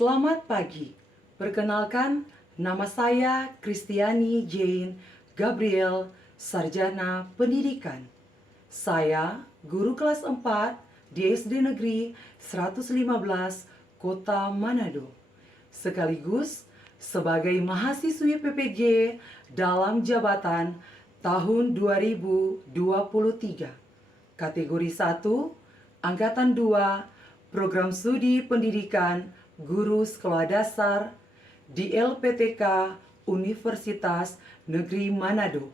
Selamat pagi. Perkenalkan, nama saya Kristiani Jane Gabriel, Sarjana Pendidikan. Saya guru kelas 4 di SD Negeri 115 Kota Manado. Sekaligus sebagai mahasiswi PPG dalam jabatan tahun 2023. Kategori 1, Angkatan 2, Program Studi Pendidikan Guru Sekolah Dasar di LPTK Universitas Negeri Manado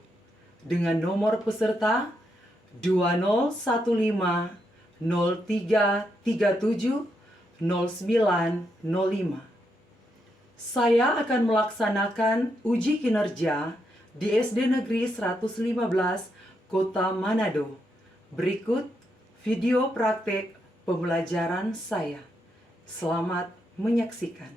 dengan nomor peserta 201503370905. Saya akan melaksanakan uji kinerja di SD Negeri 115 Kota Manado. Berikut video praktek pembelajaran saya. Selamat menyaksikan.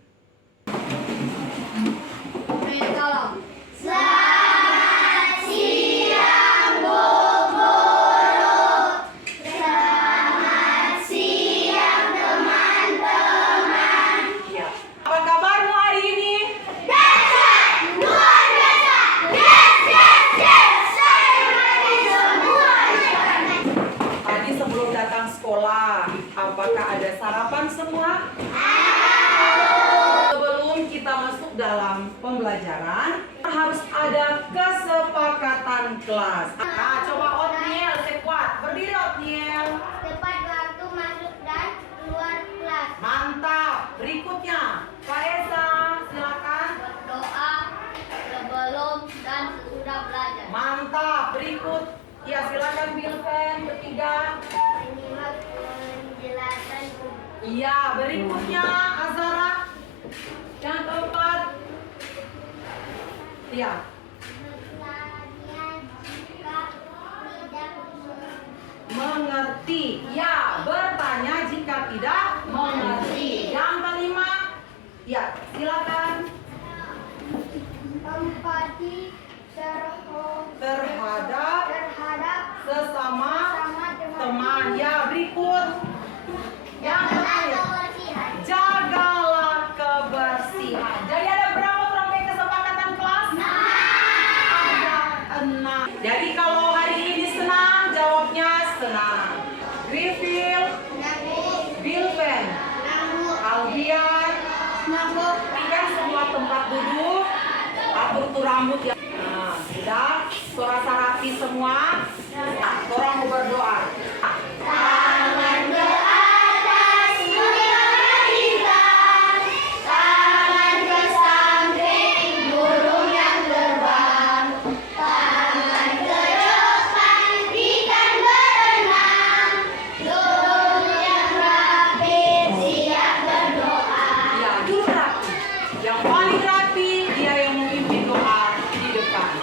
Selamat siang Bu Guru. Selamat siang teman-teman. Apa kabarmu hari ini? Dahsyat, luar biasa. Yes. Saya semua. Tadi sebelum datang sekolah, apakah ada sarapan semua? Sebelum kita masuk dalam pembelajaran, harus ada kesepakatan kelas. Nah, coba Otniel, sekuat. Berdiri Otniel. Tepat waktu masuk dan keluar kelas. Mantap. Berikutnya, Kak Esa, silakan. Berdoa sebelum dan sesudah belajar. Mantap. Berikut, ya silakan Bilven, ketiga. Menyimak penjelasan guru. Iya, berikutnya Azara. Yang keempat. Iya. Pertanyaan jika tidak Mengerti. Ya, bertanya jika tidak mengerti. Yang kelima. Ya, silakan. empati Terhadap terhadap sesama sama teman. Ya, berikut. Yang terakhir. kebersihan. Jagalah kebersihan. Jadi ada berapa trompet kesepakatan kelas? Ada 6. Jadi kalau hari ini senang, jawabnya senang. Griffil, Bilven, Albian, rapikan semua tempat duduk, atur tuh rambut ya. Nah, sudah, suara rapi semua. Nah, orang mau berdoa. Tangan ke atas, melambaikan. Tangan ke samping, burung yang terbang. Tangan ke depan, ikan berenang. Duduk yang rapi, siap berdoa. Ya, dulu rapi. Yang paling rapi, dia yang memimpin doa di depan.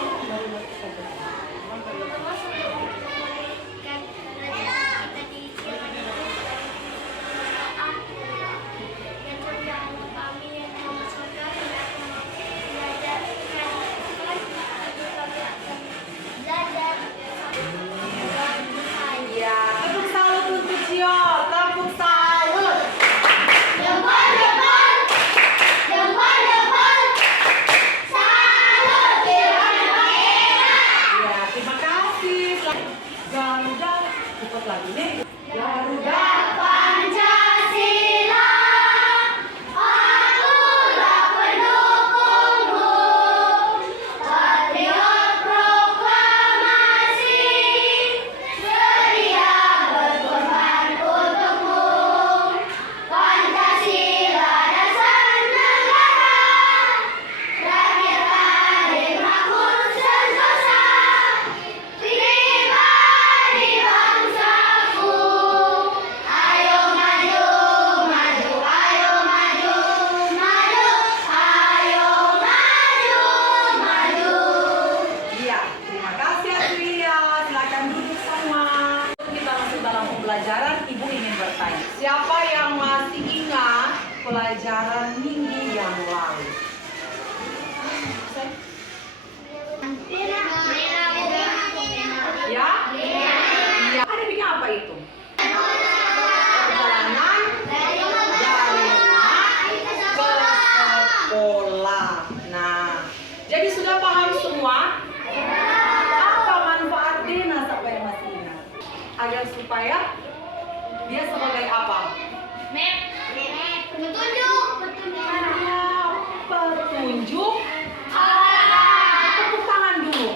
Ya, tepuk salut untuk Cio. Tepuk salut. Depan, depan. Depan, depan. Salut. Ya, terima kasih. Garuda, cepat lagi nih. Garuda. Pancasila, akulah pendukungmu. Patriot proklamasi, sedia berkorban untukmu. Pancasila dasar negara, rakyat adil makmur sentosa. Pribadi bangsaku, ayo maju, maju, ayo maju, maju, ayo maju, maju. Iya, terima kasih Atria. Silakan duduk semua. Kita masuk dalam pembelajaran. Ibu ingin bertanya, siapa yang masih ingat pelajaran minggu yang lalu? Ya? Iya. Ada bikin apa itu? Perjalanan dari rumah ke agar supaya dia sebagai apa? Map. Petunjuk. Petunjuk. Arah. Tepuk tangan dulu.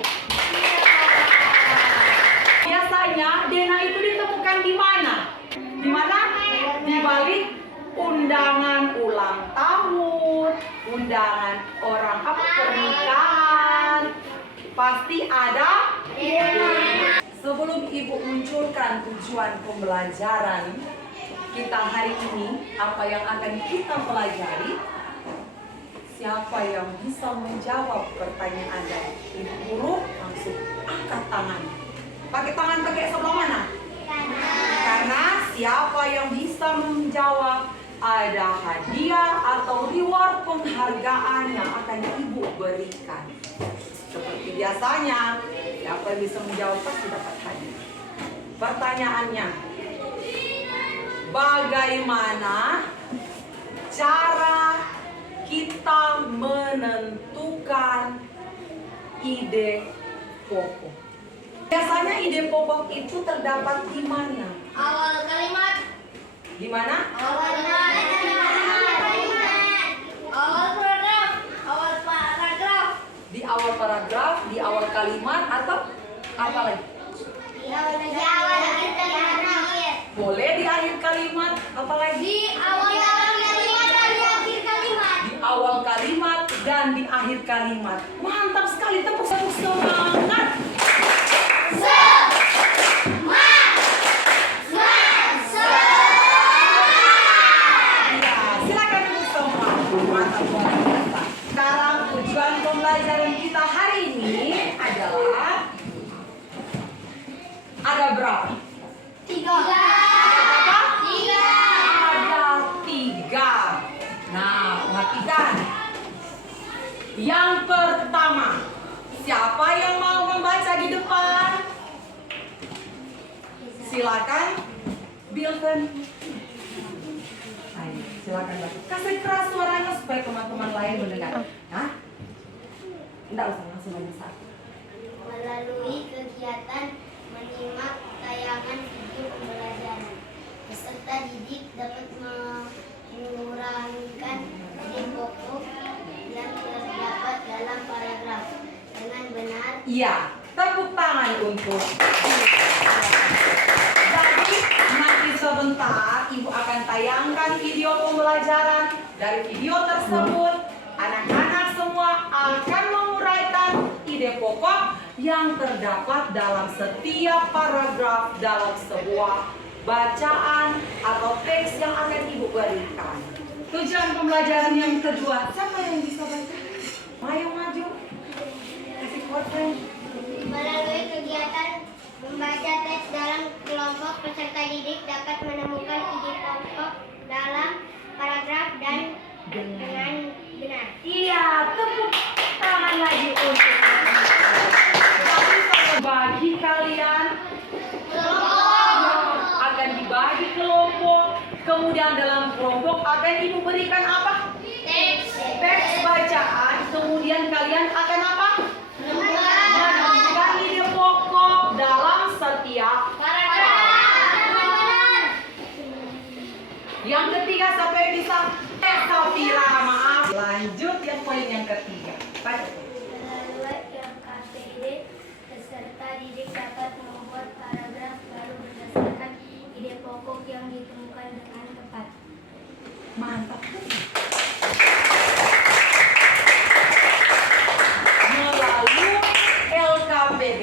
Biasanya denah itu ditemukan di mana? Di mana? Di balik undangan ulang tahun, undangan orang apa pernikahan. Pasti ada. Sebelum Ibu munculkan tujuan pembelajaran kita hari ini, apa yang akan kita pelajari, siapa yang bisa menjawab pertanyaan dari Ibu Guru, langsung angkat tangan. Pakai tangan pakai sebelah mana? Karena siapa yang bisa menjawab, ada hadiah atau reward penghargaan yang akan Ibu berikan. Seperti biasanya, siapa yang bisa menjawab pasti dapat hadiah. Pertanyaannya, bagaimana cara kita menentukan ide pokok? Biasanya ide pokok itu terdapat di mana? Awal kalimat. Di mana? Awal kalimat. Awal paragraf. Awal paragraf. Di awal paragraf, di awal kalimat, atau apa lagi? Di awal kalimat. Boleh di akhir kalimat, apa lagi? Di awal kalimat dan di akhir kalimat. Di awal kalimat dan di akhir kalimat. Mantap sekali, tepuk semangat. Ya, silakan tepuk semangat. Mantap luar biasa. Sekarang tujuan pembelajaran kita hari ini adalah ada berapa? Tiga. Berapa? Tiga. Ada 3. Nah, perhatikan. Yang pertama, siapa yang mau membaca di depan? Silakan, Bilton. Ayo, silakan baca. Kasih keras suaranya supaya teman-teman lain mendengar. Hah? Enggak usah, langsung aja satu. Melalui kegiatan menyimak tayangan video pembelajaran, peserta didik dapat mengurangkan ide pokok yang terdapat dalam paragraf dengan benar. Iya, tepuk tangan untuk. Jadi nanti sebentar Ibu akan tayangkan video pembelajaran. Dari video tersebut, anak-anak semua akan menguraikan ide pokok yang terdapat dalam setiap paragraf dalam sebuah bacaan atau teks yang akan Ibu berikan. Tujuan pembelajaran yang kedua, siapa yang bisa baca? Ayo maju. Kasih kuotnya. Melalui kegiatan membaca teks dalam kelompok, peserta didik dapat menemukan ide pokok dalam paragraf dan dengan benar. Iya, tepuk tangan lagi untuk. Tapi saya bagi kalian akan dibagi kelompok. Kemudian dalam kelompok akan Ibu berikan apa? Teks bacaan. Kemudian kalian akan apa? Menemukan ide pokok dalam setiap paragraf. Yang ketiga siapa yang bisa? Safira, maaf. Lanjut yang poin yang ketiga. Baca. Melalui LKPD, peserta didik dapat membuat paragraf baru berdasarkan ide pokok yang ditemukan dengan tepat. Mantap. Melalui LKPD.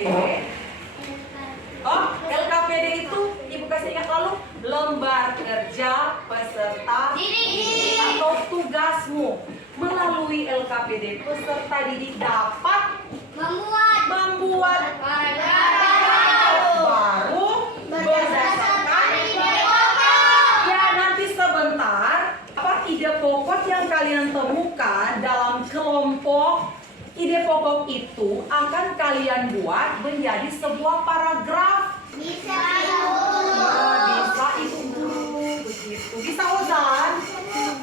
Oh, LKPD itu Ibu kasih ingat lalu lembar kerja peserta didik atau tugasmu. Melalui LKPD peserta didik dapat membuat paragraf baru berdasarkan ide pokok. Ya, nanti sebentar apa ide pokok yang kalian temukan dalam kelompok. Ide pokok itu akan kalian buat menjadi sebuah paragraf. Bisa Bisa Ibu Guru, begitu. Bisa Ozan?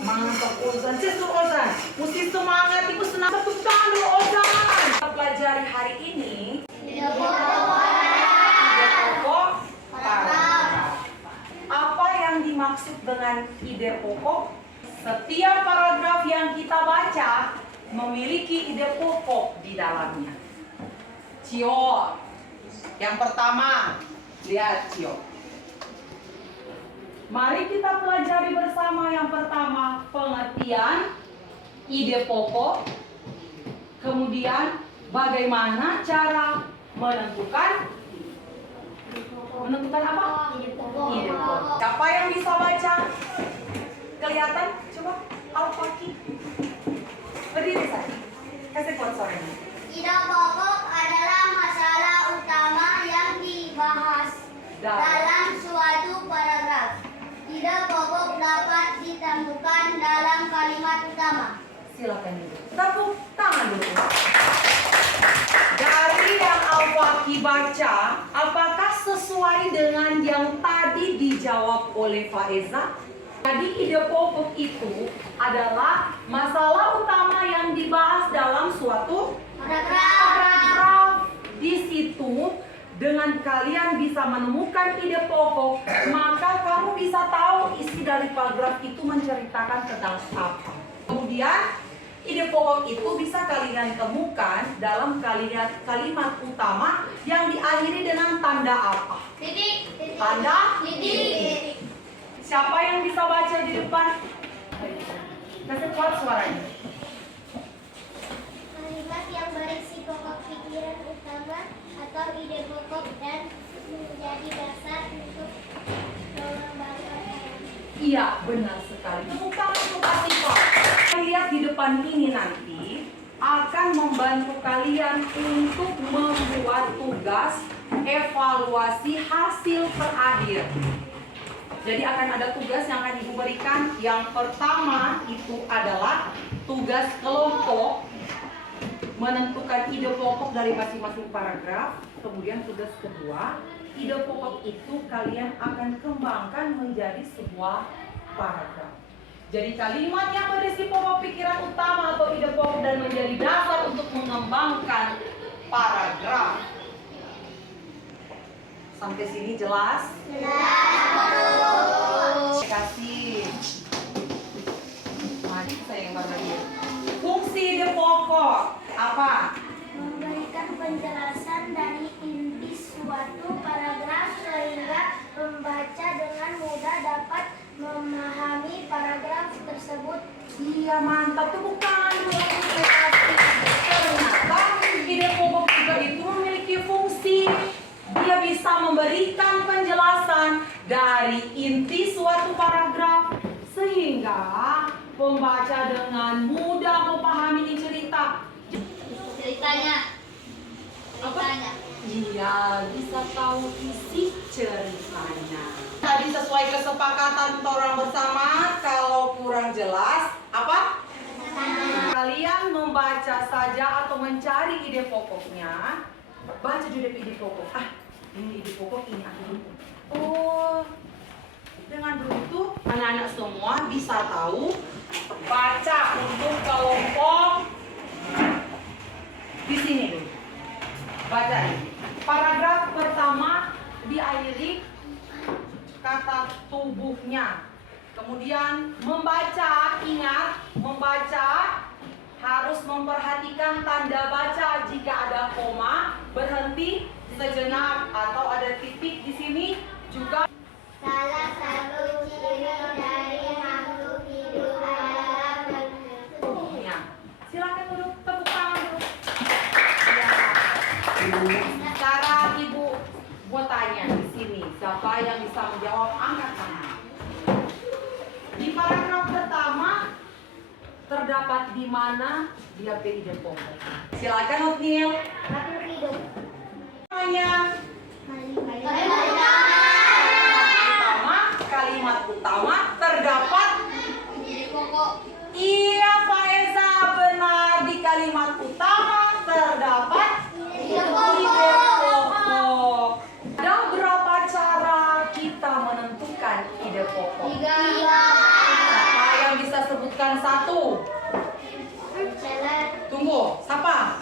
Mantap Ozan. Cesur Ozan. Mesti semangat, Ibu senang. Tepuk tangan dulu Ozan. Kita pelajari hari ini ide pokok paragraf. dimaksud dengan ide pokok? Setiap paragraf yang kita baca memiliki ide pokok di dalamnya. Cio, yang pertama, lihat Cio. Mari kita pelajari bersama yang pertama, pengertian, ide pokok, kemudian bagaimana cara menentukan apa? Ide pokok. Ide pokok. Siapa yang bisa baca? Kelihatan? Coba Al-Faqih. Berdiri saja. Kasih kuat suaranya. Ide pokok adalah masalah utama yang dibahas dalam suatu paragraf. Ide pokok dapat ditemukan dalam kalimat utama. Silakan dulu. Tepuk tangan dulu. Dari yang Al-Faqih baca, apakah sesuai dengan yang tadi dijawab oleh Faeza? Jadi ide pokok itu adalah masalah utama yang dibahas dalam suatu paragraf. Di situ dengan kalian bisa menemukan ide pokok, maka kamu bisa tahu isi dari paragraf itu menceritakan tentang apa. Kemudian ide pokok itu bisa kalian temukan dalam kalimat utama yang diakhiri dengan tanda apa? Titik. Tanda Titik. Siapa yang bisa baca di depan? Kasih kuat suaranya. Kalimat yang berisi pokok pikiran utama atau ide pokok dan menjadi dasar untuk mengembangkan. Iya, benar sekali. Tepuk tangan untuk Asifa. Lihat di depan ini nanti akan membantu kalian untuk membuat tugas evaluasi hasil terakhir. Jadi akan ada tugas yang akan ibu berikan. Yang pertama itu adalah tugas kelompok, menentukan ide pokok dari masing-masing paragraf. Kemudian tugas kedua, ide pokok itu kalian akan kembangkan menjadi sebuah paragraf. Jadi kalimat yang berisi pokok pikiran utama atau ide pokok dan menjadi dasar untuk mengembangkan paragraf. Sampai sini jelas? Terima kasih. Mari saya yang mana dia. Fungsi ide pokok apa? Memberikan penjelasan dari inti suatu paragraf sehingga pembaca dengan mudah dapat memahami paragraf tersebut. Iya, mantap. Tepuk tangan dulu. Ternyata ide pokok juga itu memiliki fungsi. Dia bisa memberikan penjelasan dari inti suatu paragraf sehingga pembaca dengan mudah memahami cerita. Ceritanya. Iya, bisa tahu isi ceritanya. Tadi sesuai kesepakatan orang bersama, kalau kurang jelas, apa? Kalian membaca saja atau mencari ide pokoknya. Baca dulu ide pokok. Ini ide pokok, ini aku dulu. Oh, dengan begitu anak-anak semua bisa tahu baca untuk kelompok di sini dulu. Baca ini. Paragraf pertama diakhiri kata tubuhnya. Kemudian membaca, ingat membaca harus memperhatikan tanda baca. Jika ada koma, berhenti sejenak atau ada titik di sini juga. Salah satu ciri dari makhluk hidup adalah Ya. Silakan duduk, tepuk tangan dulu. Ya. Sekarang ibu buat tanya di sini, siapa yang bisa menjawab angkat tangan. Di paragraf pertama terdapat di mana dia ide pokok. Silakan Otnil. makhluk hidup. Kalimat utama terdapat Ide pokok. iya Faeza, benar. Di kalimat utama terdapat Ide ide pokok. Ada berapa cara kita menentukan ide pokok? 3. Siapa yang bisa sebutkan satu? Jalan. Tunggu, siapa?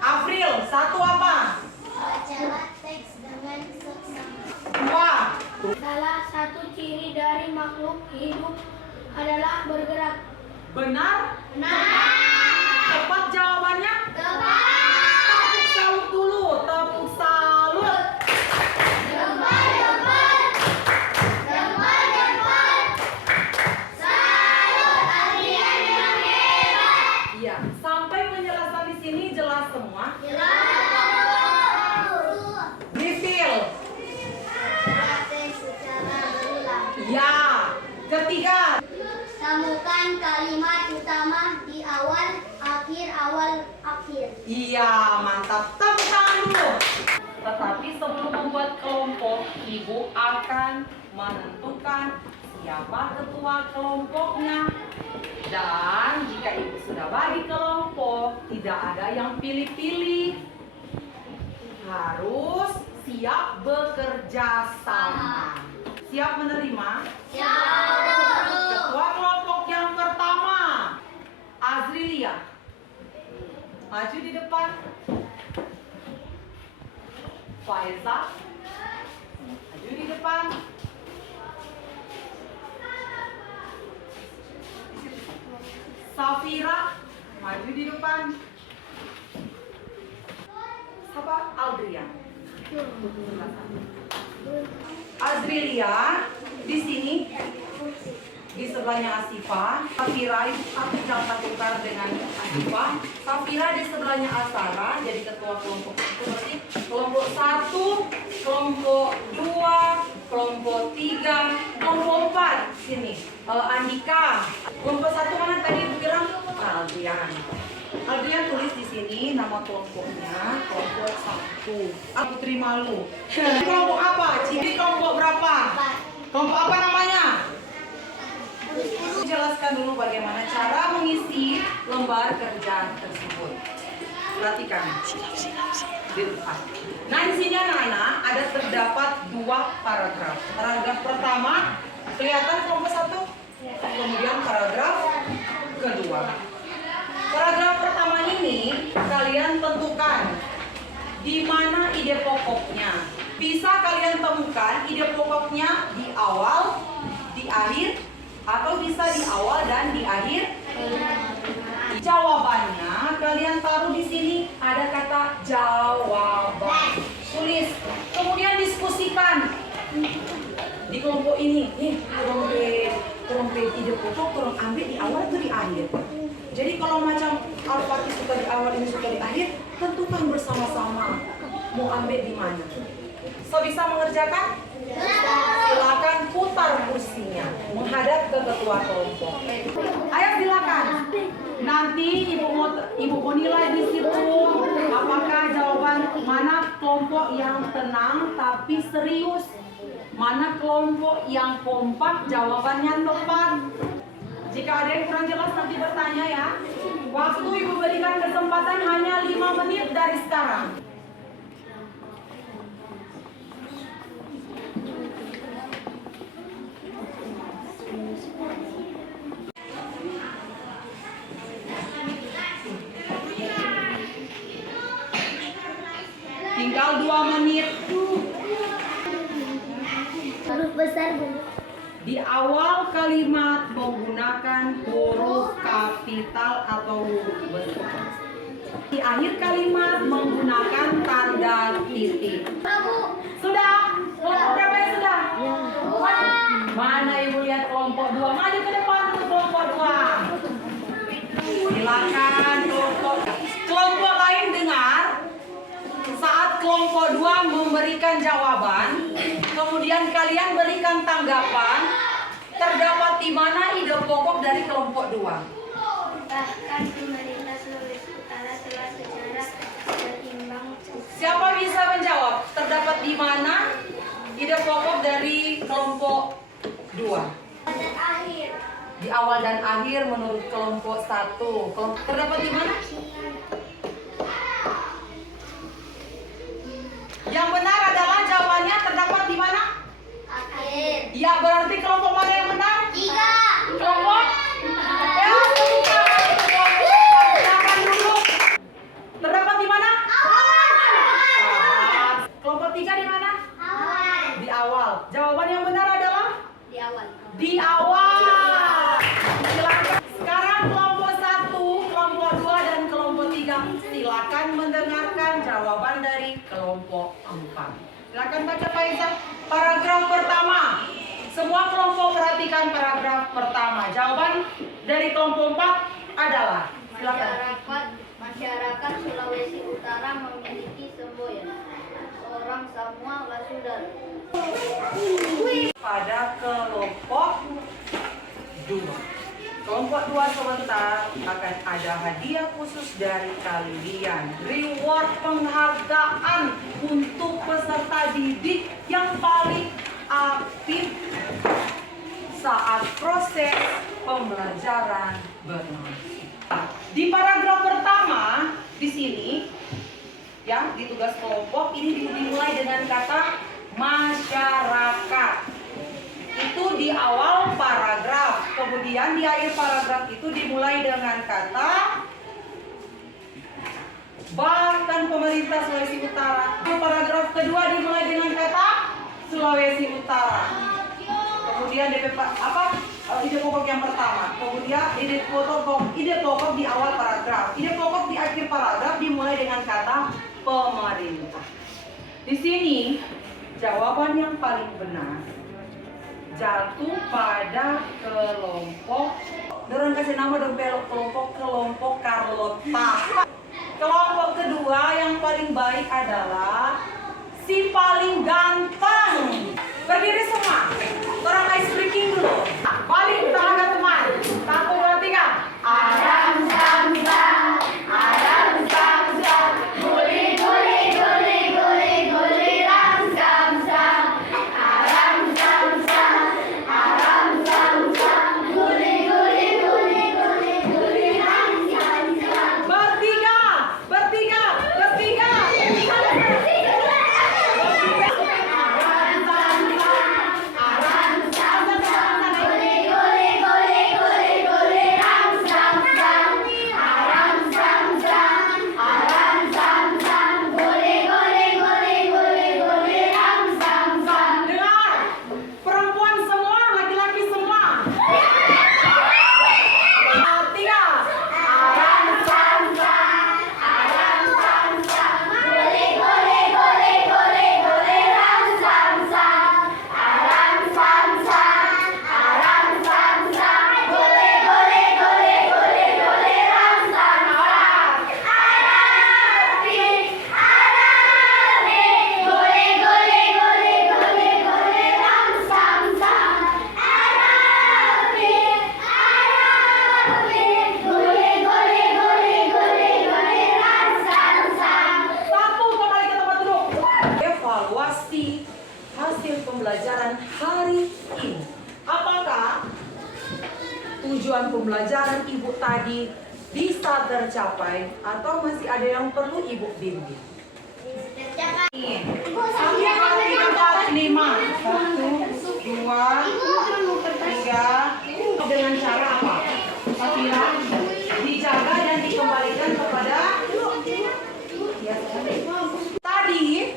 April, satu apa? Bacalah teks dengan seksama. 2. Salah satu ciri dari makhluk hidup adalah bergerak. Benar? Tepat jawabannya? Tepuk salut dulu, tepuk salut. Iya, sampai penjelasan di sini jelas semua? Refill. Secara berulang. Ya. Ketiga. Sambungkan kalimat utama di awal, akhir. Iya, mantap. Tepuk tangan dulu. Tetapi sebelum membuat kelompok, Ibu akan menentukan siapa ketua kelompoknya. Dan jika Ibu sudah bagi kelompok, tidak ada yang pilih-pilih. Harus siap bekerja sama. Siap menerima? Ketua kelompok yang pertama, Azrilia. Maju di depan. Faiza. Maju di depan. Safira. Maju di depan. Siapa? Aldrian. Azrilia di sini, di sebelahnya Asifa. Safira aku dapat tukar dengan Asifa. Safira di sebelahnya Asara, jadi ketua kelompok itu berarti kelompok 1, kelompok 2, kelompok 3, kelompok 4 sini. Andika. Kelompok 1 mana tadi Ibu bilang? Aldrian. Aldrian tulis di sini nama kelompoknya, kelompok 1. Aku terima lu. Kelompok apa? Ciri kelompok berapa? Kelompok apa namanya? Jelaskan dulu bagaimana cara mengisi lembar kerja tersebut. Perhatikan. Di depan. Nah, di sini anak-anak ada terdapat 2 paragraf. Paragraf pertama kelihatan kelompok 1. Kemudian paragraf kedua. Paragraf pertama ini kalian tentukan di mana ide pokoknya. Bisa kalian temukan ide pokoknya di awal, di akhir, atau bisa di awal dan di akhir. Jawabannya kalian taruh di sini, ada kata jawaban. Tulis. Kemudian diskusikan di kelompok ini. Nih, kelompok ide pokok kurang ambil di awal atau di akhir. Jadi kalau macam Al-Fatih suka di awal, ini suka di akhir, tentukan bersama-sama mau ambil di mana. So, bisa mengerjakan? Silakan putar kursinya menghadap ke ketua kelompok. Ayo silakan. Nanti ibu mau nilai di situ apakah jawaban mana kelompok yang tenang tapi serius, mana kelompok yang kompak jawabannya tepat. Jika ada yang kurang jelas nanti bertanya ya. Waktu Ibu berikan kesempatan hanya 5 menit dari sekarang. Tinggal 2 menit. Huruf besar, Bu. Di awal kalimat menggunakan huruf kapital atau huruf besar. Di akhir kalimat menggunakan tanda titik. Sudah? Kelompok berapa yang sudah? Mana Ibu lihat kelompok 2? Maju ke depan untuk kelompok 2. Silakan kelompok lain dengar. Saat kelompok 2 memberikan jawaban, kemudian kalian berikan tanggapan, terdapat di mana ide pokok dari kelompok 2. Bahkan pemerintah Sulawesi Utara telah secara seimbang. Siapa bisa menjawab? Terdapat di mana ide pokok dari kelompok 2? Dan akhir. Di awal dan akhir menurut kelompok 1. Terdapat di mana? Yang benar adalah jawabannya terdapat di mana? Akhir. Ya, berarti kelompok mana yang benar? 3. Kelompok? Ya, terbuka. Silakan duduk. Terdapat di mana? Awal. Kelompok 3 di mana? Awal. Di awal. Jawaban yang benar adalah? Di awal. Di kelompok 4. Silakan baca Faiza. Paragraf pertama. Semua kelompok perhatikan paragraf pertama. Jawaban dari kelompok 4 adalah silakan. Masyarakat Sulawesi Utara memiliki semboyan seorang Samuel Lasudar. Pada kelompok 2. Kelompok 2 sebentar akan ada hadiah khusus dari kalian. Reward penghargaan untuk peserta didik yang paling aktif saat proses pembelajaran berlangsung. Di paragraf pertama di sini ya, di tugas kelompok ini dimulai dengan kata masyarakat. Itu di awal paragraf. Kemudian di akhir paragraf itu dimulai dengan kata bahkan pemerintah Sulawesi Utara. Paragraf kedua dimulai dengan kata Sulawesi Utara. Kemudian ide pokok yang pertama. Kemudian ide pokok di awal paragraf. Ide pokok di akhir paragraf dimulai dengan kata pemerintah. Di sini jawaban yang paling benar jatuh pada kelompok. Dorong kasih nama dong kelompok Carlota. Kelompok kedua yang paling baik adalah si paling ganteng. Berdiri semua. Orang ice breaking dulu. Balik tenaga teman. 1, 2, 3. Adam Samsam, Adam Samsam, guli guli guli guli guli ram Samsam, Adam Samsam, Adam Samsam, guli guli guli guli guli ram Samsam. Bertiga, bertiga, bertiga. Hasil pembelajaran hari ini. Apakah tujuan pembelajaran Ibu tadi bisa tercapai atau masih ada yang perlu Ibu bimbing? Tercapai. 1, 2, 3. 1, 2, 3. Dengan cara apa? Safira, dijaga dan dikembalikan kepada tadi.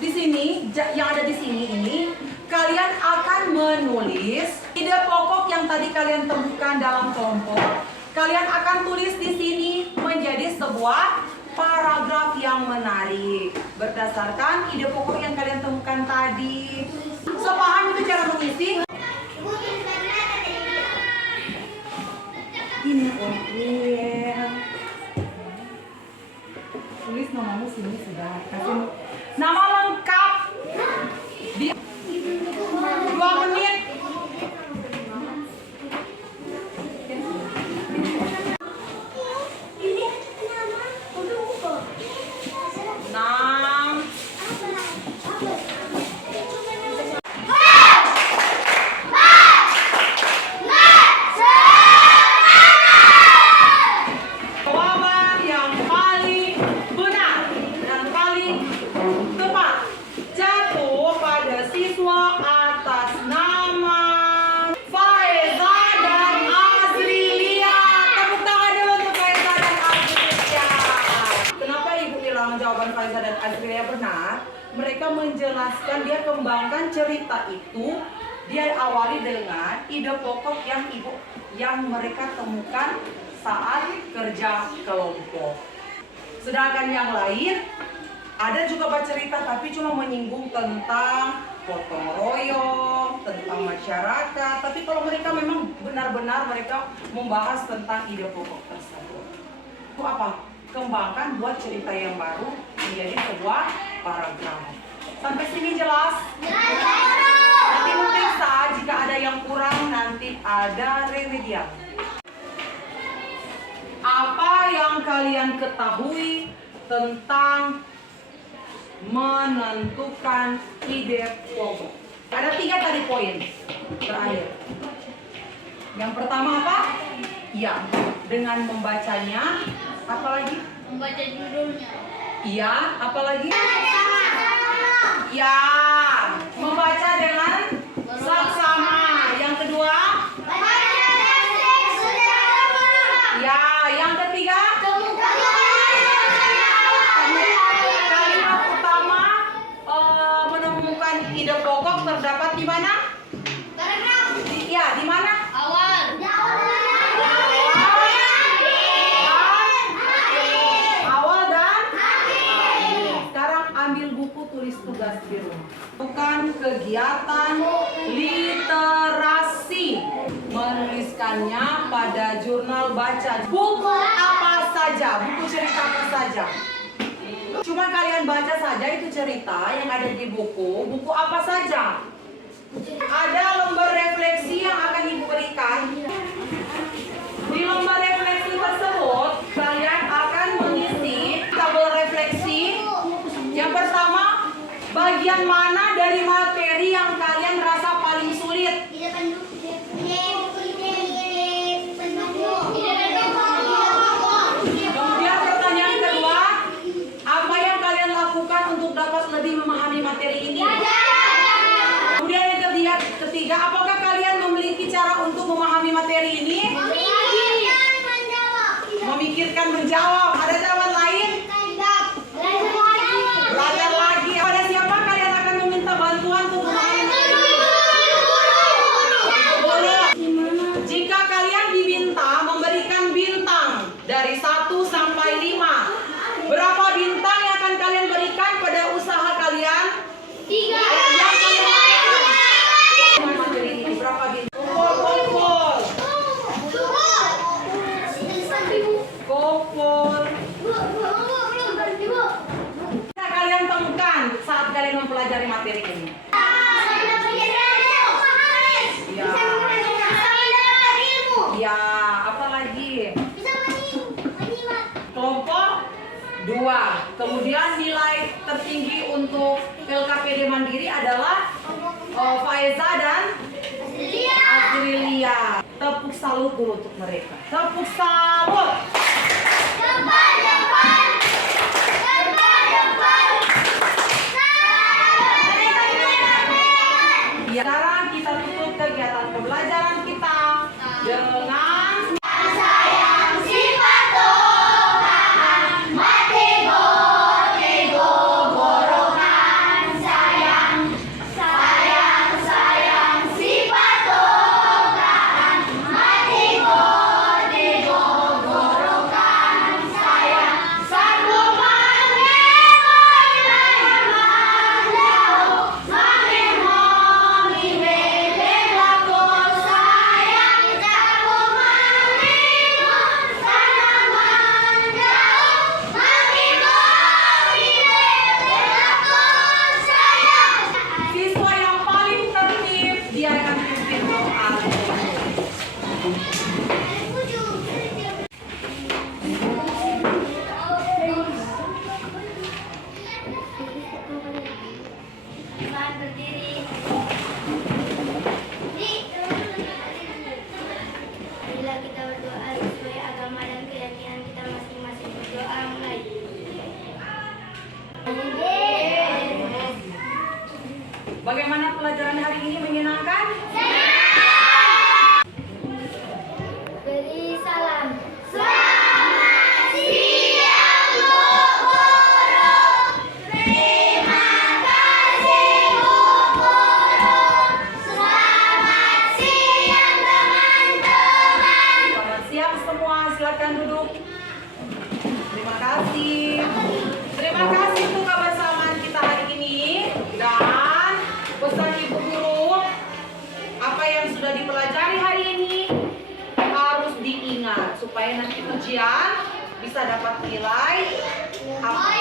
Di sini, yang ada di sini ini, kalian akan menulis ide pokok yang tadi kalian temukan dalam kelompok. Kalian akan tulis di sini menjadi sebuah paragraf yang menarik berdasarkan ide pokok yang kalian temukan tadi. So, paham itu cara mengisi? Ini oke. Tulis namamu sini sudah. Kasih nama lengkap. 2 menit. Jawaban Faiza dan Azrilia benar. Mereka menjelaskan, dia kembangkan cerita itu, dia awali dengan ide pokok yang mereka temukan saat kerja kelompok. Sedangkan yang lain Ada juga bercerita tapi cuma menyinggung tentang gotong royong, tentang masyarakat. Tapi kalau mereka memang benar-benar mereka membahas tentang ide pokok tersebut. Itu apa? Kembangkan buat cerita yang baru menjadi sebuah paragraf. Sampai sini jelas? Nanti periksa jika ada yang kurang nanti ada remedial. Apa yang kalian ketahui tentang menentukan ide pokok? Ada 3 tadi poin terakhir. Yang pertama apa? Ya, dengan membacanya. Apalagi? Membaca judulnya. Iya, apalagi? Ya, membaca dengan saksama. Yang kedua? Ya, yang ketiga? Kalimat utama menemukan ide pokok terdapat di mana? Ya, di mana? Awal. Awal dan sekarang ambil buku tulis tugas di rumah. Bukan kegiatan literasi. Menuliskannya pada jurnal baca. Buku apa saja, buku cerita apa saja. Cuma kalian baca saja itu cerita yang ada di buku apa saja. Ada lembar refleksi yang akan Ibu berikan. Di lembar refleksi tersebut, kalian akan mengisi tabel refleksi. Yang pertama, bagian mana dari materi yang kalian rasa paling sulit? Kemudian pertanyaan kedua, apa yang kalian lakukan untuk dapat lebih memahami materi ini? Kemudian yang ketiga, apakah kalian memiliki cara untuk memahami materi ini? Memikirkan menjawab. Ada jawaban lain? Belajar lagi. Pada siapa kalian akan meminta bantuan untuk memahami materi ini? Guru. Jika kalian diminta memberikan bintang dari 1 sampai 5, berapa bintang yang akan kalian berikan pada usaha kalian? 3. Yang kalian lakukan. Materi ini berapa bintang? Kopol. Bisa kalian temukan saat kalian mempelajari materi ini. Ya, apa lagi? Kelompok 2. Kemudian nilai tertinggi untuk LKPD Mandiri adalah Faiza dan Azrilia. Tepuk salut dulu untuk mereka. Tepuk salut. Ya, sekarang kita tutup kegiatan pembelajaran kita dengan supaya nanti ujian bisa dapat nilai apa?